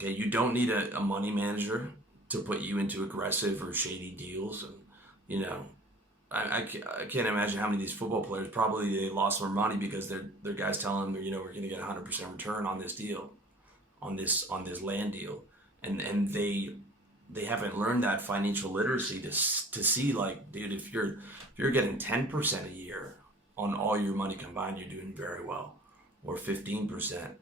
Okay, you don't need a money manager to put you into aggressive or shady deals. And, you know, I can't imagine how many of these football players probably they lost more money because their guys telling them, we're going to get 100% return on this deal, on this land deal, and they haven't learned that financial literacy to see, like, dude, if you're getting 10% a year on all your money combined, you're doing very well, or 15%.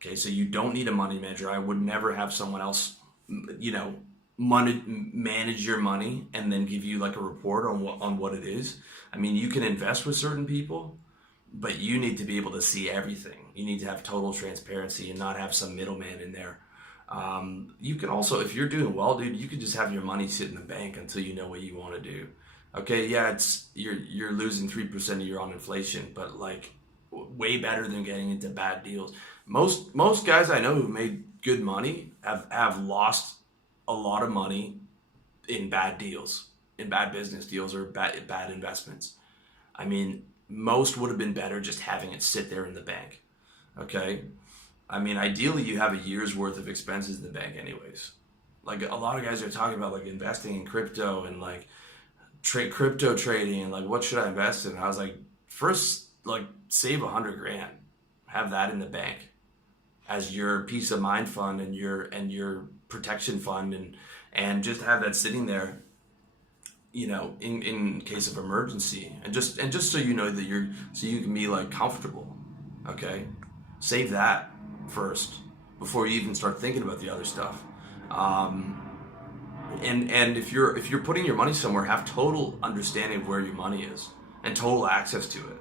Okay, so you don't need a money manager. I would never have someone else, you know, money manage your money and then give you like a report on what it is. I mean, you can invest with certain people, but you need to be able to see everything. You need to have total transparency and not have some middleman in there. You can also, if you're doing well, dude, you can just have your money sit in the bank until you know what you want to do. Okay, yeah, it's you're losing 3% a year on inflation, but like way better than getting into bad deals. Most guys I know who've made good money have lost a lot of money in bad deals, in bad business deals or bad investments. I mean, most would have been better just having it sit there in the bank. Okay? I mean, ideally you have a year's worth of expenses in the bank anyways. Like a lot of guys are talking about like investing in crypto and like crypto trading and like what should I invest in? And I was like, first like save 100 grand, have that in the bank as your peace of mind fund and your protection fund, and just have that sitting there, in case of emergency, and just so you know that so you can be like comfortable. Okay, save that first before you even start thinking about the other stuff. And if you're putting your money somewhere, have total understanding of where your money is and total access to it.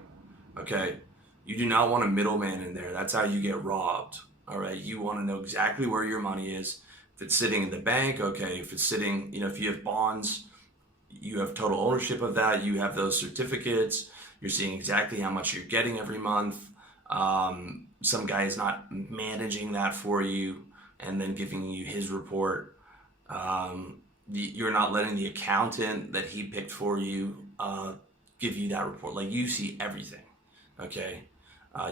Okay, you do not want a middleman in there. That's how you get robbed. All right, you want to know exactly where your money is. If it's sitting in the bank, okay. If it's sitting, if you have bonds, you have total ownership of that. You have those certificates. You're seeing exactly how much you're getting every month. Some guy is not managing that for you and then giving you his report. You're not letting the accountant that he picked for you give you that report. Like, you see everything, okay?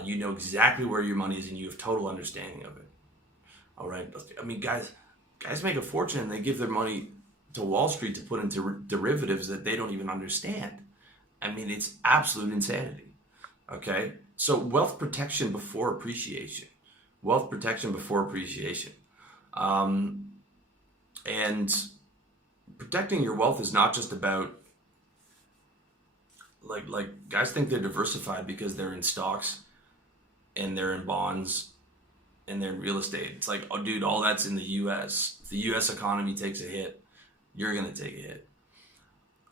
You know exactly where your money is and you have total understanding of it. All right. I mean, guys make a fortune and they give their money to Wall Street to put into derivatives that they don't even understand. I mean, it's absolute insanity. Okay. So wealth protection before appreciation. Wealth protection before appreciation. And protecting your wealth is not just about like guys think they're diversified because they're in stocks and they're in bonds and they're in real estate. It's like, oh, dude, all that's in the U.S. If the U.S. economy takes a hit, you're gonna take a hit.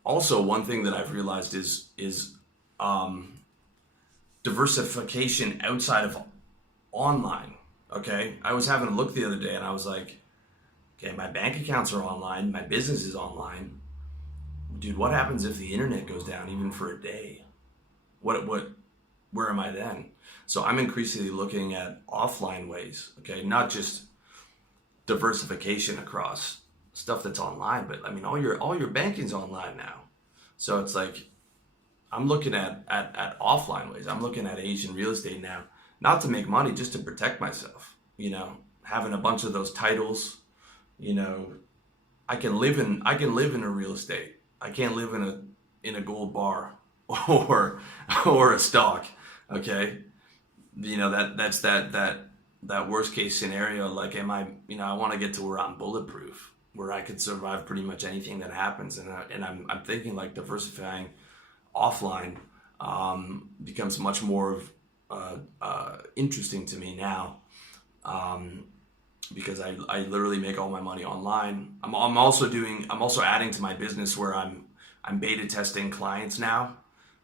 Also, one thing that I've realized is diversification outside of online. Okay, I was having a look the other day and I was like, okay, my bank accounts are online, my business is online. Dude, what happens if the internet goes down even for a day? Where am I then? So I'm increasingly looking at offline ways, okay? Not just diversification across stuff that's online, but I mean, all your banking's online now. So it's like, I'm looking at offline ways. I'm looking at Asian real estate now, not to make money, just to protect myself, having a bunch of those titles, I can live in a real estate. I can't live in a gold bar or a stock. Okay, that's that worst case scenario. Like, I want to get to where I'm bulletproof, where I could survive pretty much anything that happens. And I'm thinking like diversifying offline becomes much more interesting to me now. Because I literally make all my money online. I'm also adding to my business where I'm beta testing clients now.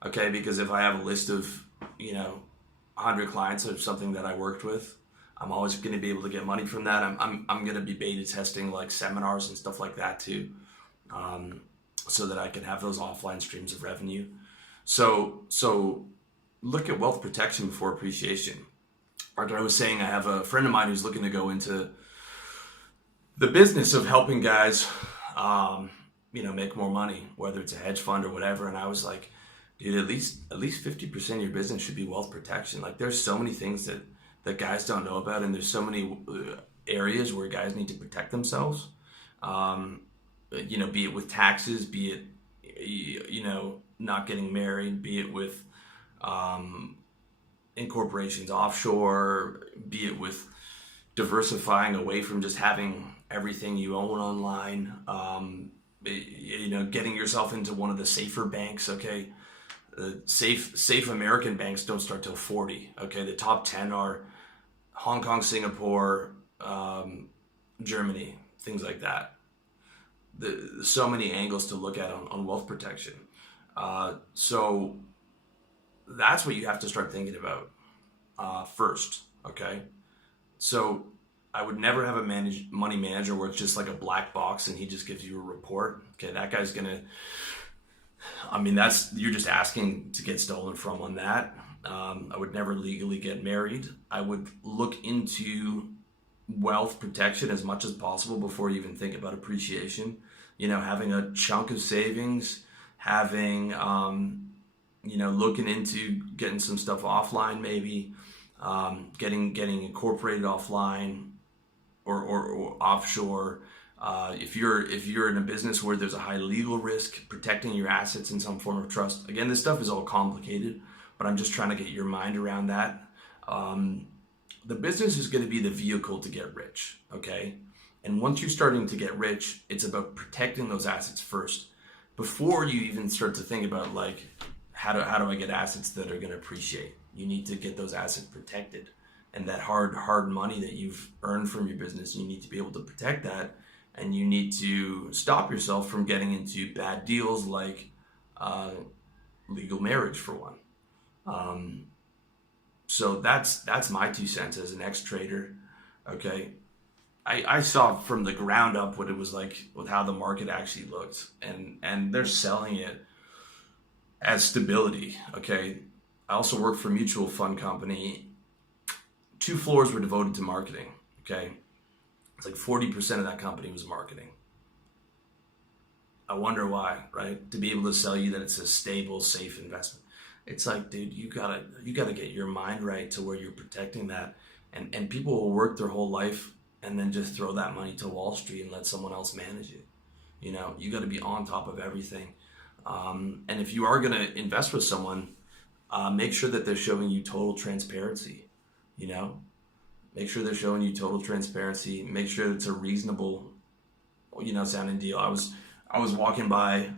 Okay, because if I have a list of 100 clients or something that I worked with, I'm always going to be able to get money from that. I'm going to be beta testing like seminars and stuff like that too, so that I can have those offline streams of revenue. So look at wealth protection before appreciation. Like I was saying, I have a friend of mine who's looking to go into the business of helping guys, make more money, whether it's a hedge fund or whatever. And I was like, dude, at least 50% of your business should be wealth protection. Like, there's so many things that guys don't know about, and there's so many areas where guys need to protect themselves. Um, be it with taxes, be it not getting married, be it with um, incorporations offshore, be it with diversifying away from just having everything you own online. Getting yourself into one of the safer banks. Okay, safe American banks don't start till 40. Okay, the top 10 are Hong Kong, Singapore, Germany, things like that. So many angles to look at on wealth protection. So that's what you have to start thinking about first. Okay, so I would never have a money manager where it's just like a black box and he just gives you a report. Okay, that guy's gonna. You're just asking to get stolen from on that. I would never legally get married. I would look into wealth protection as much as possible before you even think about appreciation. Having a chunk of savings, having, looking into getting some stuff offline, maybe, getting incorporated offline or offshore. If you're in a business where there's a high legal risk, protecting your assets in some form of trust. Again, this stuff is all complicated, but I'm just trying to get your mind around that. The business is going to be the vehicle to get rich, okay? And once you're starting to get rich, it's about protecting those assets first before you even start to think about like, how do I get assets that are going to appreciate? You need to get those assets protected, and that hard money that you've earned from your business, you need to be able to protect that, and you need to stop yourself from getting into bad deals like legal marriage, for one. So that's my 2 cents as an ex-trader. Okay, I saw from the ground up what it was like with how the market actually looked, and they're selling it as stability. Okay, I also worked for a mutual fund company. 2 floors were devoted to marketing. Okay, it's like 40% of that company was marketing. I wonder why, right? To be able to sell you that it's a stable, safe investment. It's like, dude, you gotta get your mind right to where you're protecting that, and people will work their whole life and then just throw that money to Wall Street and let someone else manage it. You got to be on top of everything. And if you are going to invest with someone, make sure that they're showing you total transparency. Make sure they're showing you total transparency. Make sure it's a reasonable, sounding deal. I was walking by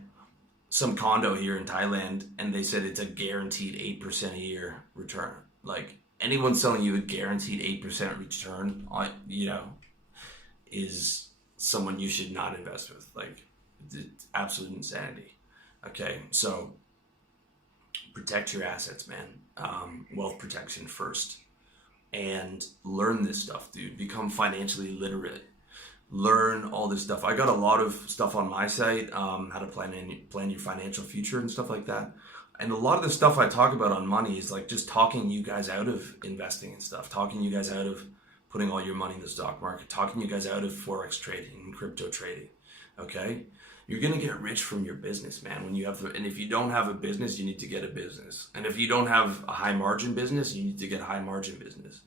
some condo here in Thailand, and they said it's a guaranteed 8% a year return. Like, anyone selling you a guaranteed 8% return on, is someone you should not invest with. Like, it's absolute insanity. Okay, so protect your assets, man. Wealth protection first, and learn this stuff, dude. Become financially literate. Learn all this stuff. I got a lot of stuff on my site, how to plan your financial future and stuff like that. And a lot of the stuff I talk about on money is like just talking you guys out of investing and stuff, talking you guys out of putting all your money in the stock market, talking you guys out of Forex trading and crypto trading. Okay? You're going to get rich from your business, man. And if you don't have a business, you need to get a business. And if you don't have a high margin business, you need to get a high margin business.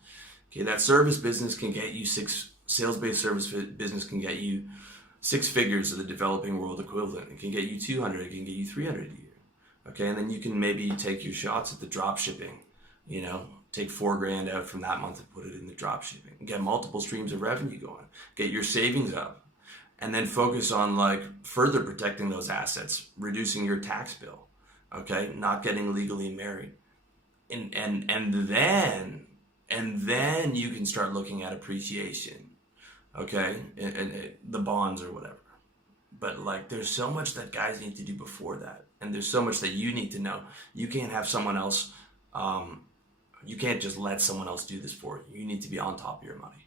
Okay? That service business can get you sales-based service business can get you 6 figures of the developing world equivalent. It can get you 200, it can get you 300 a year. Okay, and then you can maybe take your shots at the drop shipping, take $4,000 out from that month and put it in the drop shipping. Get multiple streams of revenue going. Get your savings up, and then focus on like further protecting those assets, reducing your tax bill. Okay, not getting legally married, and then you can start looking at appreciation. Okay, and the bonds or whatever. But like, there's so much that guys need to do before that. And there's so much that you need to know. You can't have someone else, you can't just let someone else do this for you. You need to be on top of your money.